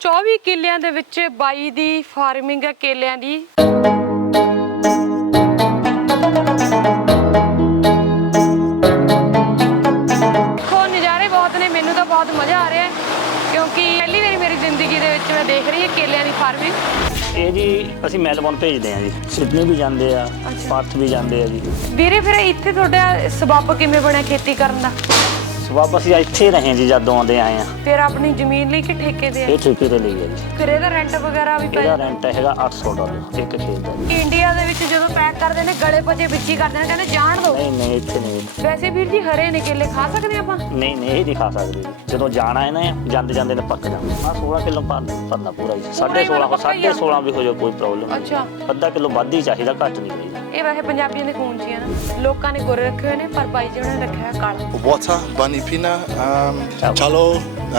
24 ਕਿੱਲਿਆਂ ਦੇ ਵਿੱਚ ਬਾਈ ਦੀ ਫਾਰਮਿੰਗ ਹੈ ਕੇਲਿਆਂ ਦੀ। ਦੇਖੋ ਨਜ਼ਾਰੇ ਬਹੁਤ ਨੇ ਮੈਨੂੰ ਤਾਂ ਬਹੁਤ ਮਜ਼ਾ ਆ ਰਿਹਾ ਹੈ ਕਿਉਂਕਿ ਪਹਿਲੀ ਵਾਰੀ ਮੇਰੀ ਜ਼ਿੰਦਗੀ ਦੇ ਵਿੱਚ ਮੈਂ ਦੇਖ ਰਹੀ ਹਾਂ ਕੇਲਿਆਂ ਦੀ ਫਾਰਮਿੰਗ। ਇਹ ਜੀ ਅਸੀਂ ਮੈਲਬੌਰਨ ਭੇਜਦੇ ਆ ਜੀ। ਸਿਡਨੀ ਵੀ ਜਾਂਦੇ ਆ ਪਰਥ ਵੀ ਜਾਂਦੇ ਆ ਜੀ। ਵੀਰੇ ਫਿਰ ਇੱਥੇ ਤੁਹਾਡਾ ਸਬੱਬ ਕਿਵੇਂ ਬਣਿਆ ਖੇਤੀ ਕਰਨ ਦਾ? ਸਵਾਬ ਅਸੀਂ ਇੱਥੇ ਰਹੇ ਜੀ ਜਦੋਂ ਆਉਂਦੇ ਆਏ ਆ ਫਿਰ ਆਪਣੀ ਜ਼ਮੀਨ ਲਈ ਕਿ ਠੇਕੇ ਦੇ ਆ? ਇਹ ਠੇਕੇ ਤੇ ਲਈ ਹੈ ਜੀ। ਫਿਰ ਇਹਦਾ ਰੈਂਟ ਵਗੈਰਾ ਵੀ ਪੈ ਇਹਦਾ ਰੈਂਟ ਹੈਗਾ 800 ਡਾਲਰ ਇੱਕ ਖੇਤ ਦਾ ਜੀ। ਇੰਡੀਆ ਦੇ ਵਿੱਚ ਜਦੋਂ ਪੈਕ ਕਰਦੇ ਨੇ ਗਲੇ ਪਜੇ ਵਿੱਚ ਹੀ ਕਰਦੇ ਨੇ ਕਹਿੰਦੇ ਜਾਣ ਦਿਓ। ਨਹੀਂ ਨਹੀਂ ਇੱਥੇ ਨਹੀਂ। ਵੈਸੇ ਵੀਰ ਜੀ ਹਰੇ ਨੇ ਕੇਲੇ ਖਾ ਸਕਦੇ ਆਪਾਂ? ਨਹੀਂ ਨਹੀਂ ਇਹ ਨਹੀਂ ਖਾ ਸਕਦੇ ਜੀ। ਜਦੋਂ ਜਾਣਾ ਹੈ ਨਾ ਜਾਂਦੇ ਜਾਂਦੇ ਨੇ ਪੱਕ ਜਾਂਦੇ। ਆ 16 ਕਿਲੋ ਭਰਨਾ ਪੂਰਾ ਜੀ। 16.5 ਪੱਕਾ ਹੀ ਆ। 16.5 ਵੀ ਹੋ ਜਾ ਕੋਈ ਪ੍ਰੋਬਲਮ ਅੱਛਾ। ਅੱਧਾ ਕਿਲੋ ਵੱਧ ਹੀ ਚਾਹੀਦਾ ਘੱਟ ਨਹੀਂ ਚਾਹੀਦਾ। ਇਹ ਵੈਸੇ ਪੰਜਾਬੀਆਂ ਦੇ ਖੂਨ 'ਚ ਹੀ ਆ ਨਾ। ਲੋਕਾਂ ਨੇ ਗੋਰੇ ਰੱਖੇ ਹੋਏ ਨੇ ਪਰ ਬਾਈ ਜੀ ਉਹਨਾਂ ਨੇ ਰੱਖਿਆ ਕਾਲਾ। Water, banipina, um, Chalo.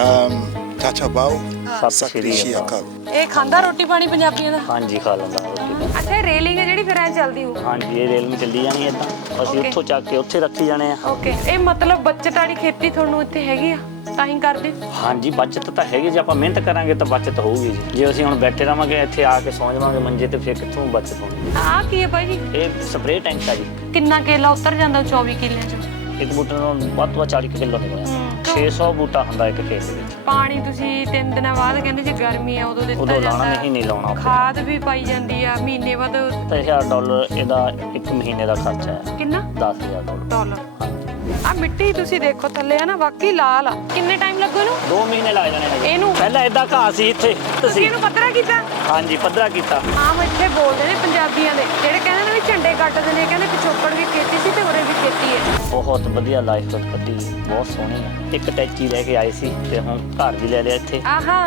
um, tachabao, ਸਤਿ ਸ਼੍ਰੀ sakrishi ਅਕਾਲ akal. ਇਹ ਖਾਂਦਾ ਰੋਟੀ ਪਾਣੀ ਪੰਜਾਬੀਆਂ ਦਾ? ਹਾਂਜੀ ਖਾ ਲੈਂਦਾ ਰੋਟੀ ਅੱਛਾ ਇਹ ਰੇਲਿੰਗ ਹੈ ਜਿਹੜੀ ਫਿਰ ਐ ਚੱਲਦੀ ਹੋ ਹਾਂਜੀ ਇਹ ਰੇਲ ਨੂੰ ਚੱਲੀ ਜਾਣੀ ਇਦਾਂ। ਅਸੀਂ Okay. ਉੱਥੋਂ ਚੱਕ ਕੇ ਉੱਥੇ ਰੱਖੀ ਜਾਣੇ ਆ। ਓਕੇ ਇਹ ਮਤਲਬ ਬੱਚਤ ਵਾਲੀ ਖੇਤੀ ਤੁਹਾਨੂੰ ਇੱਥੇ ਹੈਗੀ ਆ? ਤਾਂ ਹੀ ਕਰਦੇ। ਹਾਂਜੀ ਬਚਤ ਤਾਂ ਹੈਗੀ ਜੇ ਆਪਾਂ ਮਿਹਨਤ ਕਰਾਂਗੇ ਤਾਂ ਬਚਤ ਹੋਊਗੀ ਜੀ। ਜੇ ਅਸੀਂ ਹੁਣ ਬੈਠੇ ਰਵਾਂਗੇ ਇੱਥੇ ਆ ਕੇ ਸੌਂ ਜਾਵਾਂਗੇ ਮੰਜੇ ਤੇ ਫਿਰ ਕਿੱਥੋਂ ਬਚਤ ਹੋਣੀ ਆਹ ਕੀ ਹੈ ਬਾਈ ਜੀ ਇਹ ਸਪਰੇਅ ਟੈਂਕ ਆ ਜੀ। ਕਿੰਨਾ ਕੇਲਾ ਉਤਰ ਜਾਂਦਾ ਉਹ 24 ਕਿੱਲਿਆਂ 'ਚ? ਇੱਕ ਬੂਟੇ ਨੂੰ ਵੱਧ ਤੋਂ ਵੱਧ 40 ਕਿਲੋ ਨਿਕਲਿਆ ਹੂੰ। 600 ਬੂਟਾ ਹੁੰਦਾ ਇੱਕ ਖੇਤ ਦੇ ਵਿੱਚ। ਪਾਣੀ ਤੁਸੀਂ ਤਿੰਨ ਦਿਨਾਂ ਬਾਅਦ ਕਹਿੰਦੇ ਜੇ ਗਰਮੀ ਆ ਉਦੋਂ ਦਿੱਤਾ ਉਦੋਂ ਜਾਂਦਾ। ਲਾਣਾ ਨਹੀਂ ਨਹੀਂ ਲਾਉਣਾ ਖਾਦ ਵੀ ਪਾਈ ਜਾਂਦੀ ਆ ਮਹੀਨੇ ਬਾਅਦ ਤਾਂ 1000 ਡਾਲਰ ਇਹਦਾ ਇੱਕ ਮਹੀਨੇ ਦਾ ਖਰਚਾ ਹੈ। ਕਿੰਨਾ? 10000 ਡਾਲਰ। ਡਾਲਰ। ਆ ਮਿੱਟੀ ਤੁਸੀਂ ਦੇਖੋ ਥੱਲੇ ਆ ਨਾ ਵਾਕਈ ਲਾਲ ਆ। ਕਿੰਨੇ ਟਾਈਮ ਲੱਗੂ ਇਹਨੂੰ? 2 ਮਹੀਨੇ ਲੱਗ ਜਾਣੇ ਨੇ ਇਹਨੂੰ? ਪਹਿਲਾਂ ਇਦਾਂ ਘਾਹ ਸੀ ਇੱਥੇ ਤੁਸੀਂ ਤੁਸੀਂ ਇਹਨੂੰ ਪੱਧਰਾ ਕੀਤਾ? ਹਾਂਜੀ ਪੱਧਰਾ ਕੀਤਾ। ਆਮ ਇੱਥੇ ਬੋਲਦੇ ਨੇ ਪੰਜਾਬੀਆਂ ਦੇ। ਜਿਹੜੇ ਕਹਿੰਦੇ ਨੇ ਵੀ ਝੰਡੇ ਕੱਟਦੇ ਨੇ ਕਹਿੰਦੇ ਪਿਛੋਕੜ ਵੀ ਖੇਤੀ ਸੀ ਤੇ ਉਰੇ ਵੀ ਖੇਤੀ ਹੈ। ਬਹੁਤ ਵਧੀਆ ਲਾਈਫ ਕੱਟੀ ਬਹੁਤ ਸੋਹਣੀ ਹੈ। ਇੱਕ ਟੈਚੀ ਲੈ ਕੇ ਆਏ ਸੀ ਤੇ ਹੁਣ ਘਰ ਵੀ ਲੈ ਲਿਆ ਇੱਥੇ। ਆਹਾ।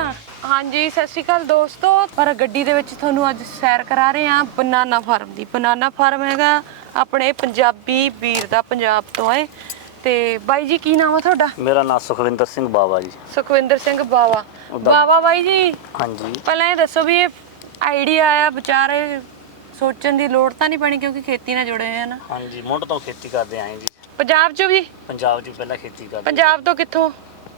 ਹਾਂਜੀ ਸਤਿ ਸ਼੍ਰੀ ਅਕਾਲ ਦੋਸਤੋ। ਪਰ ਗੱਡੀ ਦੇ ਵਿੱਚ ਤੁਹਾਨੂੰ ਅੱਜ ਸੈਰ ਕਰਾ ਰਹੇ ਹਾਂ ਬਨਾਨਾ ਫਾਰਮ ਦੀ। ਬਨਾਨਾ ਫਾਰਮ ਹੈਗਾ ਆਪਣੇ ਪੰਜਾਬੀ ਵੀਰ ਦਾ ਪੰਜਾਬ ਤੋਂ ਹੈ ਤੇ ਬਾਈ ਜੀ ਕੀ ਨਾਮ ਆ ਤੁਹਾਡਾ? ਮੇਰਾ ਨਾਮ ਸੁਖਵਿੰਦਰ ਸਿੰਘ ਬਾਵਾ ਜੀ। ਸੁਖਵਿੰਦਰ ਸਿੰਘ ਬਾਵਾ। ਉਹਦਾ- ਬਾਵਾ ਬਾਈ ਜੀ ਹਾਂਜੀ। ਪਹਿਲਾਂ ਇਹ ਦੱਸੋ ਵੀ ਇਹ ਆਈਡੀਆ ਆਇਆ ਵਿਚਾਰੇ ਸੋਚਣ ਦੀ ਲੋੜ ਤਾਂ ਨਹੀਂ ਪੈਣੀ ਕਿਉਂਕਿ ਖੇਤੀ ਨਾਲ ਜੁੜੇ ਹੋਏ ਆ ਨਾ। ਹਾਂਜੀ ਮੁੱਢ ਤੋਂ ਖੇਤੀ ਕਰਦੇ ਆਏ ਜੀ। ਪੰਜਾਬ 'ਚ ਵੀ? ਪੰਜਾਬ 'ਚ ਪਹਿਲਾਂ ਖੇਤੀ ਕਰਦੇ। ਪੰਜਾਬ ਤੋਂ ਕਿੱਥੋਂ?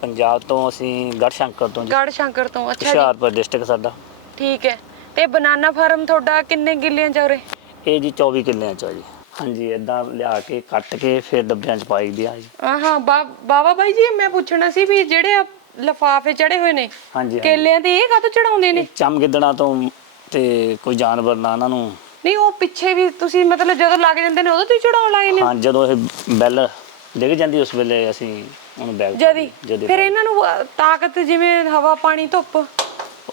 ਪੰਜਾਬ ਤੋਂ ਅਸੀਂ ਗੜਸ਼ੰਕਰ ਤੋਂ ਜੀ। ਗੜ ਸ਼ੰਕਰ ਤੋਂ ਅੱਛਾ ਜੀ। ਹੁਸ਼ਿਆਰਪੁਰ ਡਿਸਟ੍ਰਿਕਟ ਸਾਡਾ। ਠੀਕ ਹੈ। ਤੇ ਬਨਾਨਾ ਫਾਰਮ ਤੁਹਾਡਾ ਕਿੰਨੇ ਕਿੱਲਿਆਂ ਚ ਉਰੇ? ਇਹ ਜੀ 24 ਕਿੱਲਿਆਂ ਚ ਆ ਜੀ। ਹਾਂਜੀ ਇਦਾਂ ਲਿਆ ਕੇ ਕੱਟ ਕੇ ਫਿਰ ਡੱਬਿਆਂ ਚ ਪਾਈ ਦਿਆ ਜੀ। ਆਹਾਂ ਬਾਬਾ ਬਾਈ ਜੀ ਮੈਂ ਪੁੱਛਣਾ ਸੀ ਵੀ ਜਿਹੜੇ ਆ ਲਫਾਫੇ ਚੜੇ ਹੋਏ ਨੇ ਹਾਂਜੀ ਹਾਂਜੀ। ਕੇਲਿਆਂ ਤੇ ਇਹ ਕਾਹਤੋਂ ਚੜਾਉਂਦੇ ਨੇ? ਚਮਗਿੱਦੜਾਂ ਤੋਂ ਤੇ ਕੋਈ ਜਾਨਵਰ ਨਾ ਇਹਨਾਂ ਨੂੰ। ਨਹੀਂ ਉਹ ਪਿੱਛੇ ਵੀ ਤੁਸੀਂ ਮਤਲਬ ਜਦੋਂ ਲੱਗ ਜਾਂਦੇ ਨੇ ਉਦੋਂ ਤੁਸੀਂ ਚੜਾਉਣ ਲੱਗੇ ਨੇ? ਹਾਂ ਜਦੋਂ ਇਹ ਬੈਲ ਡਿੱਗ ਜਾਂਦੀ ਉਸ ਵੇਲੇ ਅਸੀਂ ਉਹਨੂੰ ਬੈਗ ਜਦੀ। ਜਦੀ ਫਿਰ ਇਹਨਾਂ ਨੂੰ ਅਹ, ਤਾਕਤ ਜਿਵੇਂ ਹਵਾ ਪਾਣੀ ਧੁੱਪ?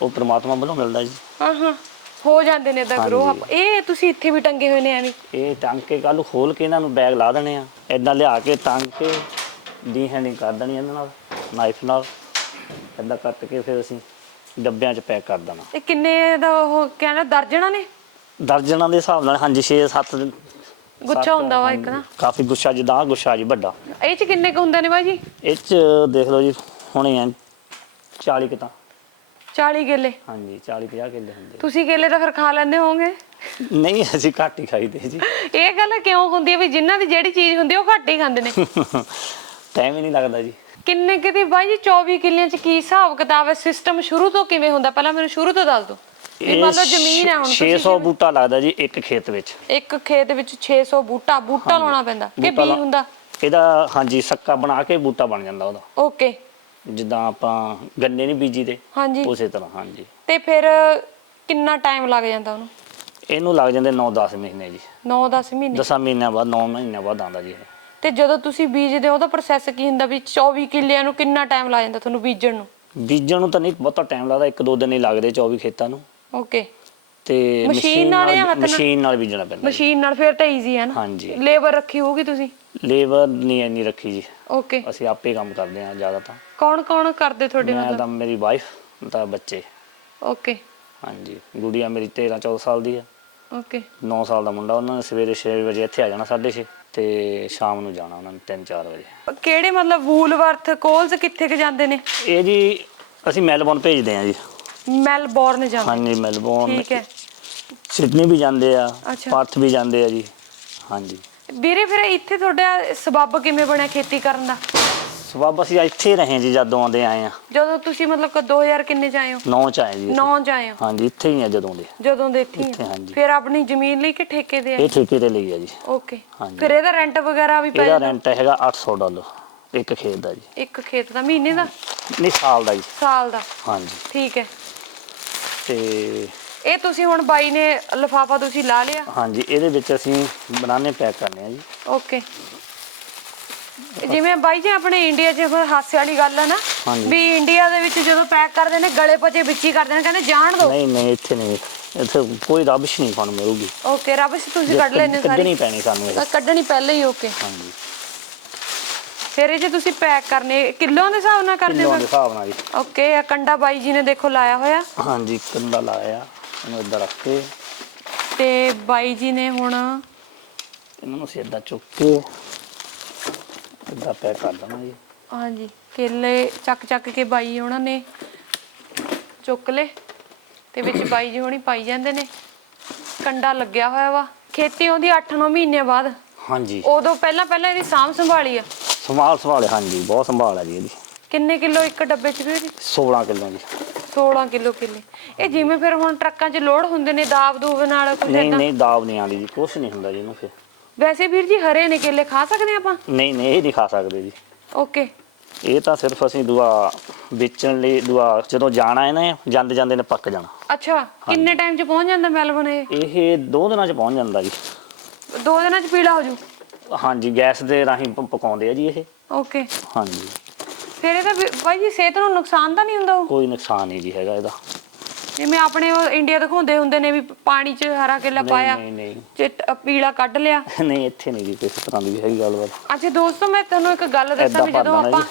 ਉਹ ਪ੍ਰਮਾਤਮਾ ਵੱਲੋਂ ਮਿਲਦਾ ਜੀ। ਆਹਾਂ ਹੋ ਜਾਂਦੇ ਨੇ ਤਾਂ ਗਰੋ ਹਾਂਜੀ। ਇਹ ਤੁਸੀਂ ਇੱਥੇ ਵੀ ਟੰਗੇ ਹੋਏ ਨੇ ਐਵੇਂ? ਇਹ ਟੰਗ ਕੇ ਕੱਲ ਖੋਲ ਕੇ ਇਹਨਾਂ ਨੂੰ ਬੈਗ ਲਾ ਦੇਣੇ ਆ। ਇਦਾਂ ਲਿਆ ਕੇ ਟੰਗ ਕੇ ਦੀ ਹੈਂਡਿੰਗ ਕਰ ਦੇਣੀ ਇਹਨਾਂ ਨਾਲ ਨਾਈਫ ਨਾਲ। ਇਦਾਂ ਕੱਟ ਕੇ ਫਿਰ ਅਸੀਂ ਡੱਬਿਆਂ 'ਚ ਪੈਕ ਕਰ ਦੇਣਾ। ਇਹ ਕਿੰਨੇ ਦਾ ਉਹ ਕਹਿੰਦਾ ਦਰਜਣਾ ਨੇ? ਦਰਜਨਾਂ ਦੇ ਹਿਸਾਬ ਨਾਲ ਹਾਂਜੀ 6-7 ਗੁੱਛਾ ਹੁੰਦਾ ਵਾ ਇੱਕ ਨਾ। ਕਾਫੀ ਗੁੱਛਾ ਜਿੱਦਾਂ ਗੁੱਛਾ ਜੀ ਵੱਡਾ। ਇਹ ਚ ਕਿੰਨੇ ਕੁ ਹੁੰਦੇ ਨੇ ਬਾਈ ਜੀ? ਇਹ 'ਚ ਦੇਖ ਲਓ ਜੀ ਹੁਣੇ ਆ 40 ਕਿਤਾ 40 ਕਿੱਲੇ। ਹਾਂਜੀ 40-50 ਕਿੱਲੇ ਹੁੰਦੇ ਤੁਸੀਂ ਕੇਲੇ ਤਾਂ ਫਿਰ ਖਾ ਲੈਂਦੇ ਹੋਵੋਗੇ। ਨਹੀਂ ਅਸੀਂ ਘੱਟ ਹੀ ਖਾਈਦੇ ਜੀ। ਇਹ ਗੱਲ ਕਿਉਂ ਹੁੰਦੀ ਹੈ ਵੀ ਜਿਨ੍ਹਾਂ ਦੀ ਜਿਹੜੀ ਚੀਜ਼ ਹੁੰਦੀ ਹੈ ਉਹ ਘੱਟ ਹੀ ਖਾਂਦੇ ਨੇ? ਟਾਈਮ ਹੀ ਨਹੀਂ ਲੱਗਦਾ ਜੀ। ਕਿੰਨੇ ਕਿਤੇ ਬਾਈ ਜੀ 24 ਕਿੱਲਿਆਂ ਚ ਕੀ ਹਿਸਾਬ ਕਿਤਾਬ ਹੈ? ਸਿਸਟਮ ਸ਼ੁਰੂ ਤੋਂ ਕਿਵੇਂ ਹੁੰਦਾ? ਪਹਿਲਾਂ ਮੈਨੂੰ ਸ਼ੁਰੂ ਤੋਂ ਦੱਸ ਦਿਓ। ਇਹ ਮੰਨ ਲਓ ਜ਼ਮੀਨ ਹੈ ਹੁਣ ਤੁਸੀਂ 600 ਬੂਟਾ ਲੱਗਦਾ ਜੀ ਇੱਕ ਖੇਤ ਵਿੱਚ। ਇੱਕ ਖੇਤ ਵਿੱਚ 600 ਬੂਟਾ ਬੂਟਾ ਲਾਉਣਾ ਪੈਂਦਾ। ਕਿ ਬੂਟਾ ਬੀ ਲਾ- ਹੁੰਦਾ? ਇਹਦਾ ਹਾਂਜੀ ਸੱਕਾ ਬਣਾ ਕੇ ਬੂਟਾ ਬਣ ਜਾਂਦਾ ਉਹਦਾ। ਓਕੇ। ਜਿੱਦਾਂ ਆਪਾਂ ਗੰਨੇ ਨਹੀਂ ਬੀਜੀ ਦੇ ਹਾਂਜੀ। ਉਸੇ ਤਰ੍ਹਾਂ ਹਾਂਜੀ। ਤੇ ਫਿਰ ਕਿੰਨਾ ਟਾਈਮ ਲੱਗ ਜਾਂਦਾ ਉਹਨੂੰ? ਇਹਨੂੰ ਲੱਗ ਜਾਂਦੇ 9-10 ਮਹੀਨੇ ਜੀ। 9-10 ਮਹੀਨੇ? 10 ਮਹੀਨਿਆਂ ਬਾਅਦ 9 ਮਹੀਨਿਆਂ ਬਾਅਦ ਆਉਂਦਾ ਜੀ ਇਹ। ਤੇ ਜਦੋਂ ਤੁਸੀਂ ਬੀਜਦੇ ਹੋ ਉਹਦਾ ਪ੍ਰੋਸੈਸ ਕੀ ਹੁੰਦਾ ਵੀ 24 ਕਿੱਲਿਆਂ ਨੂੰ ਕਿੰਨਾ ਟਾਈਮ ਲੱਗ ਜਾਂਦਾ ਤੁਹਾਨੂੰ ਬੀਜਣ ਨੂੰ? ਬੀਜਣ ਨੂੰ ਤਾਂ ਨਹੀਂ ਬਹੁਤਾ ਟਾਈਮ ਲੱਗਦਾ ਇੱਕ ਦੋ ਦਿਨ ਹੀ ਲੱਗਦੇ 24 ਖੇਤਾਂ ਨੂੰ। ਓਕੇ ਤੇ ਮਸ਼ੀਨ ਨਾਲ ਜਾਂ ਹੱਥ ਨਾਲ? ਮਸ਼ੀਨ ਨਾਲ ਬੀਜਣਾ ਪੈਂਦਾ ਜੀ। ਮਸ਼ੀਨ ਨਾਲ ਫਿਰ ਤਾਂ ਈਜ਼ੀ ਹੈ ਨਾ। ਹਾਂਜੀ। ਲੇਬਰ ਰੱਖੀ ਹੋਊਗੀ ਤੁਸੀਂ? ਲੇਬਰ ਨਹੀਂ ਇੰਨੀ ਰੱਖੀ ਜੀ। ਓਕੇ ਅਸੀਂ ਆਪੇ ਕੰਮ ਕਰਦੇ ਹਾਂ ਜ਼ਿਆਦਾ ਤਾਂ ਕੌਣ ਕੌਣ ਕਰਦੇ ਤੁਹਾਡੇ ਮੈਂ ਮਤਲਬ? ਤਾਂ ਮੇਰੀ ਵਾਈਫ ਤਾਂ ਬੱਚੇ। ਓਕੇ ਹਾਂਜੀ। ਗੁੜੀਆ ਮੇਰੀ 13 14 ਸਾਲ ਦੀ ਹੈ। ਓਕੇ 9 ਸਾਲ ਦਾ ਮੁੰਡਾ ਉਹਨਾਂ ਨੇ ਸਵੇਰੇ 6 ਵਜੇ ਇੱਥੇ ਆ ਜਾਣਾ 6:30 ਤੇ ਸ਼ਾਮ ਨੂੰ ਜਾਣਾ ਉਹਨਾਂ ਨੇ 3-4 ਵਜੇ। ਕਿਹੜੇ ਮਤਲਬ ਵੂਲਵਰਥ ਕੋਲਸ ਕਿੱਥੇ ਕ ਜਾਂਦੇ ਨੇ? ਇਹ ਜੀ ਅਸੀਂ ਮੈਲਬੌਰਨ ਭੇਜਦੇ ਹਾਂ ਜੀ। ਮੈਲਬੌਰਨ ਜਾਂਦੇ। ਹਾਂਜੀ ਮੈਲਬੌਰਨ ਠੀਕ ਹੈ। ਸਿਡਨੀ ਵੀ ਜਾਂਦੇ ਆ ਅੱਛਾ। ਪਰਥ ਵੀ ਜਾਂਦੇ ਆ ਜੀ। ਹਾਂਜੀ। ਵੀਰੇ ਫਿਰ ਇੱਥੇ ਤੁਹਾਡਾ ਸਬੱਬ ਕਿਵੇਂ ਬਣਿਆ ਖੇਤੀ ਕਰਨ ਦਾ? ਸਬੱਬ ਅਸੀਂ ਇੱਥੇ ਹੀ ਰਹੇ ਜੀ ਜਦੋਂ ਆਉਂਦੇ ਆਏ ਆ। ਜਦੋਂ ਤੁਸੀਂ ਮਤਲਬ ਕਿ 2000 ਕਿੰਨੇ ਚ ਆਏ ਹੋ? ਨੌ ਚ ਆਏ ਜੀ ਅਸੀਂ। 9 ਚ ਆਏ ਹੋ। ਹਾਂਜੀ ਇੱਥੇ ਹੀ ਆ ਜਦੋਂ ਦੇ। ਜਦੋਂ ਦੇ ਇੱਥੇ। ਹਾਂਜੀ। ਫਿਰ ਆਪਣੀ ਜ਼ਮੀਨ ਲਈ ਕਿ ਠੇਕੇ ਤੇ ਆਏ? ਇਹ ਠੇਕੇ ਤੇ ਲਈ ਆ ਜੀ। ਓਕੇ। ਹਾਂਜੀ। ਫਿਰ ਇਹਦਾ ਰੈਂਟ ਵਗੈਰਾ ਵੀ ਪੈ ਇਹਦਾ ਜਾਂਦਾ? ਰੈਂਟ ਹੈਗਾ 800 ਡਾਲਰ ਇੱਕ ਖੇਤ ਦਾ ਜੀ। ਇੱਕ ਖੇਤ ਦਾ ਮਹੀਨੇ ਦਾ? ਨਹੀਂ ਸਾਲ ਦਾ ਜੀ। ਸਾਲ ਦਾ। ਹਾਂਜੀ। ਠੀਕ ਹੈ। ਤੇ ਇਹ ਤੁਸੀਂ ਹੁਣ ਬਾਈ ਨੇ ਲਫਾਫਾ ਤੁਸੀਂ ਲਾ ਲਿਆ? ਹਾਂਜੀ ਇਹਦੇ ਵਿੱਚ ਅਸੀਂ ਬਨਾਨੇ ਪੈਕ ਕਰਨੇ ਆ ਜੀ। ਓਕੇ। ਜਿਵੇਂ ਬਾਈ ਜੀ ਆਪਣੇ ਇੰਡੀਆ 'ਚ ਫਿਰ ਹਾਸੇ ਵਾਲੀ ਗੱਲ ਆ ਨਾ ਹਾਂਜੀ। ਵੀ ਇੰਡੀਆ ਦੇ ਵਿੱਚ ਜਦੋਂ ਪੈਕ ਕਰਦੇ ਨੇ ਗਲੇ ਪਚੇ ਵਿੱਚ ਹੀ ਕਰਦੇ ਨੇ ਕਹਿੰਦੇ ਜਾਣ ਦਿਓ ਨਹੀਂ ਨਹੀਂ ਇੱਥੇ ਨਹੀਂ। ਇੱਥੇ ਕੋਈ ਰਬਸ਼ ਨਹੀਂ ਤੁਹਾਨੂੰ ਮਿਲੂਗੀ। ਓਕੇ ਰਬਸ਼ ਤੁਸੀਂ ਕੱਢ ਲੈਣੇ ਸਾਰੀ। ਕੱਢਣੀ ਪੈਣੀ ਸਾਨੂੰ ਇਹ। ਕੱਢਣੀ ਪਹਿਲਾਂ ਹੀ ਓਕੇ। ਹਾਂਜੀ। ਫਿਰ ਇਹ ਜੇ ਤੁਸੀਂ ਪੈਕ ਕਰਨੇ ਕਿਲੋਆਂ ਦੇ ਹਿਸਾਬ ਨਾਲ ਕਰਦੇ ਕਿਲੋ ਦੇ ਹਿਸਾਬ ਨਾਲ ਜੀ। ਓਕੇ ਆ ਕੰਡਾ ਬਾਈ ਜੀ ਨੇ ਦੇਖੋ ਲਾਇਆ ਹੋਇਆ। ਹਾਂਜੀ ਕੰਡਾ ਲਾਇਆ। ਇਹਨੂੰ ਇੱਧਰ ਰੱਖ ਕੇ। ਤੇ ਬਾਈ ਜੀ ਨੇ ਹੁਣ ਇਹਨਾਂ ਨੂੰ ਸਿੱਧਾ ਚੁੱਕ ਕੇ ਇੱਦਾਂ ਪੈਕ ਕਰ ਦੇਣਾ ਜੀ। ਹਾਂਜੀ ਕੇਲੇ ਚੱਕ ਚੱਕ ਕੇ ਬਾਈ ਉਹਨਾਂ ਨੇ ਚੁੱਕ ਲੇ ਤੇ ਵਿੱਚ ਬਾਈ ਜੀ ਹੁਣੀ ਪਾਈ ਜਾਂਦੇ ਨੇ। ਕੰਡਾ ਲੱਗਿਆ ਹੋਇਆ ਵਾ। ਖੇਤੀ ਆਉਂਦੀ 8-9 ਮਹੀਨੇ ਬਾਅਦ। ਹਾਂਜੀ। ਉਦੋਂ ਪਹਿਲਾਂ ਪਹਿਲਾਂ ਇਹਦੀ ਸਾਂਭ ਸੰਭਾਲੀ ਆ। ਸੰਭਾਲ ਸੰਭਾਲ ਹਾਂਜੀ ਬਹੁਤ ਸੰਭਾਲ ਹੈ ਜੀ ਇਹਦੀ। ਕਿੰਨੇ ਕਿਲੋ ਇੱਕ ਡੱਬੇ ਚ ਵੀਰ 16 ਕਿਲੋ ਜੀ। 16 ਕਿਲੋ ਕੇਲੇ। ਇਹ ਜਿਵੇਂ ਫਿਰ ਹੁਣ ਟਰੱਕਾਂ 'ਚ ਲੋਡ ਹੁੰਦੇ ਨੇ ਦਾਬ ਦੂਬ ਨਾਲ ਕੁਝ ਨਹੀਂ ਏਦਾਂ? ਨਹੀਂ ਦਾਬ ਨਹੀਂ ਆਉਂਦੀ ਜੀ ਕੁਛ ਨਹੀਂ ਹੁੰਦਾ ਜੀ ਇਹਨੂੰ ਫਿਰ। ਵੈਸੇ ਵੀਰ ਜੀ ਹਰੇ ਨੇ ਕੇਲੇ ਖਾ ਸਕਦੇ ਆਪਾਂ? ਨਹੀਂ ਨਹੀਂ ਇਹ ਨਹੀਂ ਖਾ ਸਕਦੇ ਜੀ। ਓਕੇ। ਇਹ ਤਾਂ ਸਿਰਫ ਅਸੀਂ ਦੁਆ ਵੇਚਣ ਲਈ ਦੁਆ ਜਦੋਂ ਜਾਣਾ ਹੈ ਨਾ ਜਾਂਦੇ ਜਾਂਦੇ ਨੇ ਪੱਕ ਜਾਣਾ। ਅੱਛਾ ਕਿੰਨੇ ਟਾਈਮ 'ਚ ਪਹੁੰਚ ਜਾਂਦਾ ਮੈਲਬਨ ਇਹ? ਇਹ ਦੋ ਦਿਨਾਂ ਚ ਪਹੁੰਚ ਜਾਂਦਾ ਜੀ। ਦੋ ਦਿਨਾਂ 'ਚ ਪੀਲਾ ਹੋ ਜੂ? ਹਾਂਜੀ ਗੈਸ ਦੇ ਰਾਹੀਂ ਪ- ਪਕਾਉਂਦੇ ਆ ਜੀ ਇਹ। ਓਕੇ। ਹਾਂਜੀ। ਫਿਰ ਇਹਦਾ ਵੀ- ਬਾਈ ਜੀ ਸਿਹਤ ਨੂੰ ਨੁਕਸਾਨ ਤਾਂ ਨਹੀਂ ਹੁੰਦਾ ਉਹ? ਕੋਈ ਨੁਕਸਾਨ ਨਹੀਂ ਜੀ ਹੈਗਾ ਇਹਦਾ। ਜਿਵੇਂ ਆਪਣੇ ਉਹ ਇੰਡੀਆ ਦਿਖਾਉਂਦੇ ਹੁੰਦੇ ਨੇ ਵੀ ਪਾਣੀ 'ਚ ਹਰਾ ਕੇਲਾ ਪਾਇਆ ਨਹੀਂ ਨਹੀਂ। ਚਿੱਟ ਪੀਲਾ ਕੱਢ ਲਿਆ। ਨਹੀਂ ਇੱਥੇ ਨਹੀਂ ਜੀ ਕਿਸੇ ਤਰ੍ਹਾਂ ਦੀ ਵੀ ਹੈਗੀ ਗੱਲਬਾਤ ਅੱਛਾ ਦੋਸਤੋ ਮੈਂ ਤੁਹਾਨੂੰ ਇੱਕ ਗੱਲ ਦੱਸਾਂ ਏਦਾਂ ਵੀ ਜਦੋਂ ਆਪਾਂ।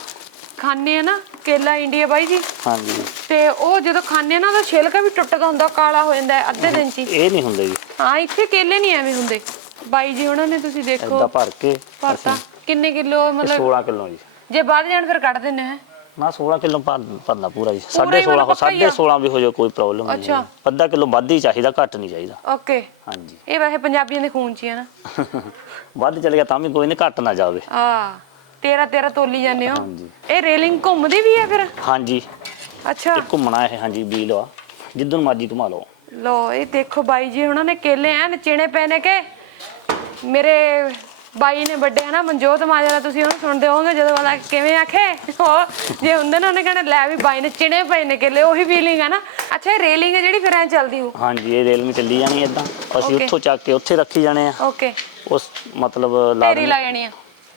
ਖਾਣੇ ਆ ਨਾ ਕੇਲਾ ਇੰਡੀਆ ਬਾਈ ਜੀ ਹਾਂਜੀ। ਤੇ ਉਹ ਜਦੋਂ ਖਾਣੇ ਆ ਨਾ ਉਹਦਾ ਛਿਲਕਾ ਵੀ ਟੁੱਟਦਾ ਹੁੰਦਾ ਕਾਲਾ ਹੋ ਜਾਂਦਾ ਹੈ ਅੱਧੇ ਦਿਨ 'ਚ ਹੀ। ਇਹ ਨਹੀਂ ਹੁੰਦੇ ਜੀ। ਹਾਂ ਇੱਥੇ ਕੇਲੇ ਨਹੀਂ ਐਵੇਂ ਹੁੰਦੇ। ਬਾਈ ਜੀ ਉਹਨਾਂ ਨੇ ਤੁਸੀਂ ਦੇਖੋ ਏਦਾਂ ਭਰ ਕੇ ਭਰਤਾ। ਕਿੰਨੇ ਕਿਲੋ ਇਹ ਮਤਲਬ 16 ਕਿਲੋ ਜੀ। ਜੇ ਵੱਧ ਜਾਣ ਫਿਰ ਕੱਢ ਦਿੰਨੇ ਹੈ ਨਾ 16 ਕਿਲੋ ਭਰ ਭਰਨਾ ਪੂਰਾ ਜੀ। ਪੂਰਾ ਹੀ 16.5 ਮਤਲਬ ਪੱਕਾ ਹੀ ਆ। 16.5 ਵੀ ਹੋ ਜਾਏ ਕੋਈ ਪ੍ਰੋਬਲਮ ਨਹੀਂ ਅੱਛਾ। ਅੱਧਾ ਕਿਲੋ ਵੱਧ ਹੀ ਚਾਹੀਦਾ ਘੱਟ ਨਹੀਂ ਚਾਹੀਦਾ। ਓਕੇ। ਹਾਂਜੀ। ਇਹ ਵੈਸੇ ਪੰਜਾਬੀਆਂ ਦੇ ਖੂਨ 'ਚ ਹੀ ਹੈ ਨਾ। ਵੱਧ ਚੱਲ ਗਿਆ ਤਾਂ ਵੀ ਕੋਈ ਨਹੀਂ ਘੱਟ ਨਾ ਜਾਵੇ। ਆ ਤੇਰਾ ਤੇਰਾ ਤੋਲੀ ਜਾਂਦੇ ਹੋ। ਹਾਂਜੀ। ਇਹ ਰੇਲਿੰਗ ਘੁੰਮਦੀ ਵੀ ਹੈ ਫਿਰ? ਹਾਂਜੀ। ਅੱਛਾ। ਇਹ ਘੁੰਮਣਾ ਇਹ ਹਾਂਜੀ ਬੀ ਲਵਾ ਜਿੱਦਨ ਮਰਜ਼ੀ ਘੁਮਾ ਲਓ। ਲੋ ਇਹ ਦੇਖੋ ਬਾਈ ਜੀ ਉਹਨਾਂ ਨੇ ਕੇਲੇ ਐਨ ਚਿਣੇ ਪਏ ਨੇ ਕਿ ਮੇਰੇ ਬਾਈ ਨੇ ਵੱਡੇ ਹਨਾ ਮਨਜੋਤ ਮਾਜਰਾ ਤੁਸੀਂ ਉਹਨੂੰ ਸੁਣਦੇ ਹੋਵੋਗੇ ਜਦੋਂ ਵਾਲਾ ਕਿਵੇਂ ਆਖੇ? ਉਹ ਜੇ ਹੁੰਦੇ ਨਾ ਉਹਨੇ ਕਹਿਣਾ ਲੈ ਵੀ ਬਾਈ ਨੇ ਚਿਣੇ ਪਏ ਨੇ ਕੇਲੇ ਉਹੀ ਫੀਲਿੰਗ ਹੈ ਨਾ। ਅੱਛਾ ਇਹ ਰੇਲਿੰਗ ਹੈ ਜਿਹੜੀ ਫਿਰ ਐ ਚੱਲਦੀ ਹੋ ਹਾਂਜੀ ਇਹ ਰੇਲ ਮੇ ਚੱਲੀ ਜਾਣੀ ਇਦਾਂ ਅਸੀਂ Okay. ਉੱਥੋਂ ਚੱਕ ਕੇ ਉੱਥੇ ਰੱਖੀ ਜਾਣੇ ਆ। ਓਕੇ ਉਸ ਮਤਲਬ ਲਾ ਦੇਣੀ। ਲਾ ਜਾਣੀ ਆ।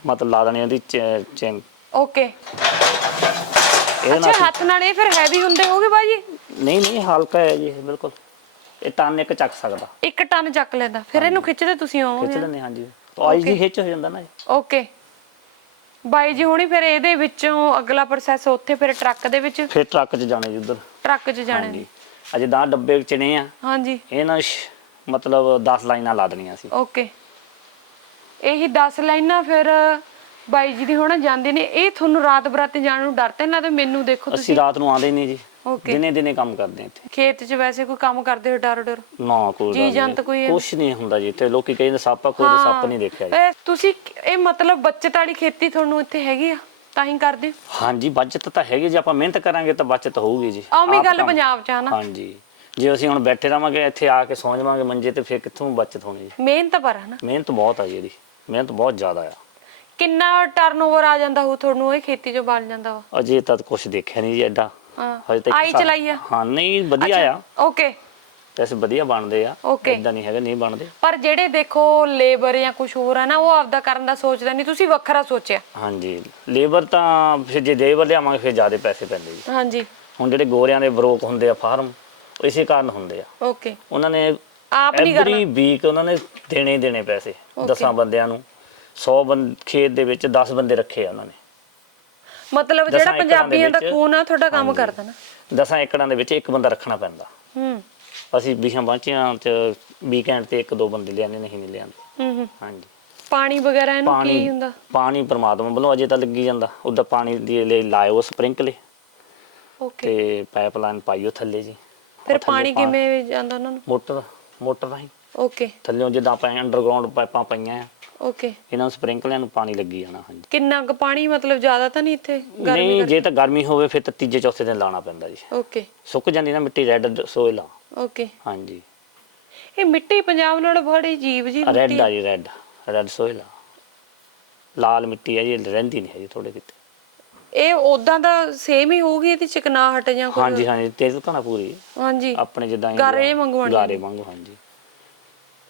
ਮਤਲਬ ਲਾ ਦੇਣੀ ਉਹਦੀ ਚੈਨ ਓਕੇ ਇਹਦੇ ਨਾਲ ਅੱਛਾ ਹੱਥ ਨਾਲ ਇਹ ਫਿਰ ਹੈਵੀ ਹੁੰਦੇ ਹੋਗੇ ਬਾਈ ਜੀ? ਨਹੀਂ ਨਹੀਂ ਹਲਕਾ ਹੈ ਜੀ ਇਹ ਬਿਲਕੁਲ। ਇਹ ਟਨ ਇੱਕ ਚੱਕ ਸਕਦਾ। ਇੱਕ ਟਨ ਚੱਕ ਲੈਂਦਾ। ਫਿਰ ਇਹਨੂੰ ਖਿੱਚਦੇ ਤੁਸੀਂ ਖਿੱਚ ਆਓਗੇ ਲੈਂਦੇ ਹਾਂਜੀ। ਤਾਂ ਆਈ ਜੀ ਖਿੱਚ ਹੋ ਜਾਂਦਾ ਨਾ ਇਹ। ਓਕੇ ਬਾਈ ਜੀ ਹੁਣੀ ਫਿਰ ਇਹਦੇ ਵਿੱਚੋਂ ਅਗਲਾ ਪ੍ਰੋਸੈਸ ਉੱਥੇ ਫਿਰ ਟਰੱਕ ਦੇ ਵਿੱਚ? ਫਿਰ ਟਰੱਕ 'ਚ ਜਾਣੇ ਜੀ ਉਧਰ। ਟਰੱਕ 'ਚ ਜਾਣੇ। ਹਾਂਜੀ। ਅਜੇ ਦਾ ਡੱਬੇ ਚਣੇ ਆ। ਹਾਂਜੀ। ਇਹਨਾਂ ਮਤਲਬ 10 ਲਾਈਨਾਂ ਲਾ ਦੇਣੀਆਂ ਸੀ। ਓਕੇ ਇਹੀ 10 ਲਾਈਨਾਂ ਫਿਰ ਬਾਈ ਜੀ ਦੀ ਹੁਣ ਜਾਂਦੇ ਨੇ। ਇਹ ਤੁਹਾਨੂੰ ਰਾਤ ਬਰਾਤੇ ਜਾਣ ਨੂੰ ਡਰ ਤੇ ਨਾ ਤੇ ਮੈਨੂੰ ਦੇਖੋ ਅਸੀਂ ਤੁਸੀਂ ਰਾਤ ਨੂੰ ਆਉਂਦੇ ਨਹੀਂ ਜੀ। ਓਕੇ ਦਿਨੇ ਦਿਨੇ ਕੰਮ ਕਰਦੇ ਇੱਥੇ। ਖੇਤ 'ਚ ਵੈਸੇ ਕੋਈ ਕੰਮ ਕਰਦੇ ਹੋ ਡਰ ਡਰ? ਨਾ ਕੋਈ ਜੀ ਜੰਤ ਕੋਈ ਹੈ? ਕੁਝ ਨਹੀਂ ਹੁੰਦਾ ਜੀ ਇੱਥੇ। ਲੋਕੀ ਕਹਿੰਦੇ ਸੱਪ ਆ ਕੋਈ ਤਾਂ ਸੱਪ ਨਹੀਂ ਦੇਖਿਆ ਜੀ। ਇਹ ਤੁਸੀਂ ਇਹ ਮਤਲਬ ਬੱਚਤ ਵਾਲੀ ਖੇਤੀ ਤੁਹਾਨੂੰ ਇੱਥੇ ਹੈਗੀ ਆ? ਤਾਂ ਹੀ ਕਰਦੇ ਹੋ? ਹਾਂਜੀ ਬਚਤ ਤਾਂ ਹੈਗੀ। ਜੇ ਆਪਾਂ ਮਿਹਨਤ ਕਰਾਂਗੇ ਤਾਂ ਬਚਤ ਹੋਊਗੀ ਜੀ। ਆਉਮੀ ਆਪ ਗੱਲ ਕੰਮ- ਪੰਜਾਬ 'ਚ ਆ ਨਾ। ਹਾਂਜੀ। ਜੇ ਅਸੀਂ ਹੁਣ ਬੈਠੇ ਰਵਾਂਗੇ ਇੱਥੇ ਆ ਕੇ ਸੌਂ ਜਾਵਾਂਗੇ ਮੰਜੇ ਤੇ ਫਿਰ ਕਿੱਥੋਂ ਬਚਤ ਹੋਣੀ ਜੀ? ਮਿਹਨਤ ਪਰ ਹੈ ਨਾ। ਮਿਹਨਤ ਬਹੁਤ ਆ ਜੀ ਇਹਦੀ। ਮਿਹਨਤ ਬਹੁਤ ਜ਼ਿਆਦਾ ਆ। ਕਿੰਨਾ ਟਰਨਓਵਰ ਆ ਜਾਂਦਾ ਹੋ ਤੁਹਾਨੂੰ? ਇਹ ਖੇਤੀ 'ਚੋਂ ਬਣ ਜਾਂਦਾ ਵਾ। ਅਜੇ ਤੱਕ ਕੁਝ ਦੇਖਿਆ ਨਹੀਂ ਜੀ ਐਡਾ। ਹਾਂ। ਹਜੇ ਆਈ ਚਲਾਈ ਆ? ਹਾਂ ਨਹੀਂ ਵਧੀਆ ਆ। ਓਕੇ। ਵੈਸੇ ਵਧੀਆ ਬਣਦੇ ਆ। Okay. ਇਦਾਂ ਨਹੀਂ ਹੈਗਾ ਨਹੀਂ ਬਣਦੇ। ਪਰ ਜਿਹੜੇ ਦੇਖੋ ਲੇਬਰ ਜਾਂ ਕੁਝ ਹੋਰ ਹੈ ਨਾ ਉਹ ਆਪਦਾ ਕਰਨ ਦਾ ਸੋਚਦਾ ਨਹੀਂ ਤੁਸੀਂ ਵੱਖਰਾ ਸੋਚਿਆ। ਹਾਂਜੀ। ਲੇਬਰ ਤਾਂ ਫਿਰ ਜੇ ਲੇਬਰ ਲਿਆਵਾਂਗੇ ਫਿਰ ਜ਼ਿਆਦਾ ਪੈਸੇ ਪੈਂਦੇ ਜੀ। ਹਾਂਜੀ। ਹੁਣ ਜਿਹੜੇ ਗੋਰਿਆਂ ਦੇ ਬਰੋਕ ਹੁੰਦੇ ਆ ਫਾਰਮ ਇਸੇ ਕਾਰਨ ਹੁੰਦੇ ਆ। ਓਕੇ। ਉਹਨਾਂ ਨੇ ਆਪ ਨਹੀਂ ਕਰਨਾ। ਐਵਰੀ ਵੀਕ ਉਹਨਾਂ ਨੇ ਦੇਣੇ ਹੀ ਦੇਣੇ ਪੈਸੇ 10 ਬੰਦਿਆਂ ਨੂੰ। 100 ਬੰਦ ਖੇਤ ਦੇ ਵਿੱਚ 10 ਬੰਦੇ ਰੱਖੇ ਆ ਉਹਨਾਂ ਨੇ। ਮਤਲਬ ਦਸਾਂ ਜਿਹੜਾ ਏਕੜਾਂ ਦੇ ਪੰਜਾਬੀਆਂ ਦਾ ਵਿੱਚ- ਖੂਨ ਆ ਤੁਹਾਡਾ ਕੰਮ ਕਰਦਾ ਨਾ। 10 ਏਕੜਾਂ ਦੇ ਵਿੱਚ ਇੱਕ ਬੰਦਾ ਰੱਖਣਾ ਪੈਂਦਾ। ਹੂੰ। ਅਸੀਂ ਵੀਹਾਂ ਬਾਂਚਿਆਂ ਚ ਵੀਕਐਂਡ ਤੇ ਇੱਕ ਦੋ ਬੰਦੇ ਲਿਆਣੇ ਨਹੀਂ ਨਹੀਂ ਲਿਆਂਦੇ ਹੂੰ ਹੂੰ। ਹਾਂਜੀ। ਪਾਣੀ ਵਗੈਰਾ ਇਹਨੂੰ ਕੀ ਪਾਣੀ ਹੁੰਦਾ? ਪਾਣੀ ਪ੍ਰਮਾਤਮਾ ਵੱਲੋਂ ਅਜੇ ਤਾਂ ਲੱਗੀ ਜਾਂਦਾ। ਉਹਦਾ ਪਾਣੀ ਦੀ ਲਈ ਲਾਇਓ ਸਪ੍ਰਿੰਕਲੇ ਓਕੇ। ਤੇ ਪਾਈਪਲਾਈਨ ਪਾਈਓ ਥੱਲੇ ਜੀ। ਫਿਰ ਥੱਲੇ ਪਾਣੀ ਪਾ- ਕਿਵੇਂ ਜਾਂਦਾ ਉਹਨਾਂ ਨੂੰ? ਮੋਟਰ ਮੋਟਰ ਰਾਹੀਂ। ਓਕੇ। ਥੱਲੇੋਂ ਜਿੱਦਾਂ ਆਪਾਂ ਅੰਡਰਗਰਾਉਂਡ ਪਾਈਪਾਂ ਪਈਆਂ ਆ। ਓਕੇ ਇਹਨਾਂ ਨੂੰ ਸਪ੍ਰਿੰਕਲਰਾਂ ਨੂੰ ਪਾਣੀ ਲੱਗੀ ਜਾਣਾ ਹਾਂਜੀ। ਕਿੰਨਾ ਕੁ ਪਾਣੀ? ਮਤਲਬ ਜ਼ਿਆਦਾ ਤਾਂ ਨਹੀਂ ਇੱਥੇ ਨਹੀਂ ਜੇ ਤਾਂ ਗਰਮੀ ਹੋਵੇ ਫਿਰ ਤਾਂ ਤੀਜੇ ਚੌਥੇ ਦਿਨ ਲਾਣਾ ਪੈਂਦਾ ਜੀ। ਓਕੇ ਸੁੱਕ ਜਾਂਦੀ ਨਾ ਮਿੱਟੀ ਰੈੱਡ ਸੋਇਲ ੋਕੇ ਹਾਂਜੀ। ਇਹ ਮਿੱਟੀ ਪੰਜਾਬ ਨਾਲ ਬੜੀ ਜੀਵ ਜੀ ਰੈੱਡ ਮਿੱਟੀ ਆ ਜੀ ਰੈੱਡ ਰੈੱਡ ਸੋਇਲ ਲਾਲ ਮਿੱਟੀ ਹੈ ਜੀ ਰਹਿੰਦੀ ਨਹੀਂ ਹੈ ਜੀ ਥੋੜੇ ਕਿਤੇ। ਇਹ ਉਦਾਂ ਦਾ ਸੇਮ ਹੀ ਹੋਊਗੀ ਇਹਦੀ ਚਿਕਨਾਹਟ ਜਾਂ ਕੋਈ ਹਾਂਜੀ ਹਾਂਜੀ ਤੇਜ਼ ਤਾਂ ਨਾ ਪੂਰੀ। ਹਾਂਜੀ। ਆਪਣੇ ਜਿੱਦਾਂ ਹੀ ਗਾਰੇ ਵਾਂਗੂ ਗਾਰੇ ਵਾਂਗੂ ਹਾਂਜੀ।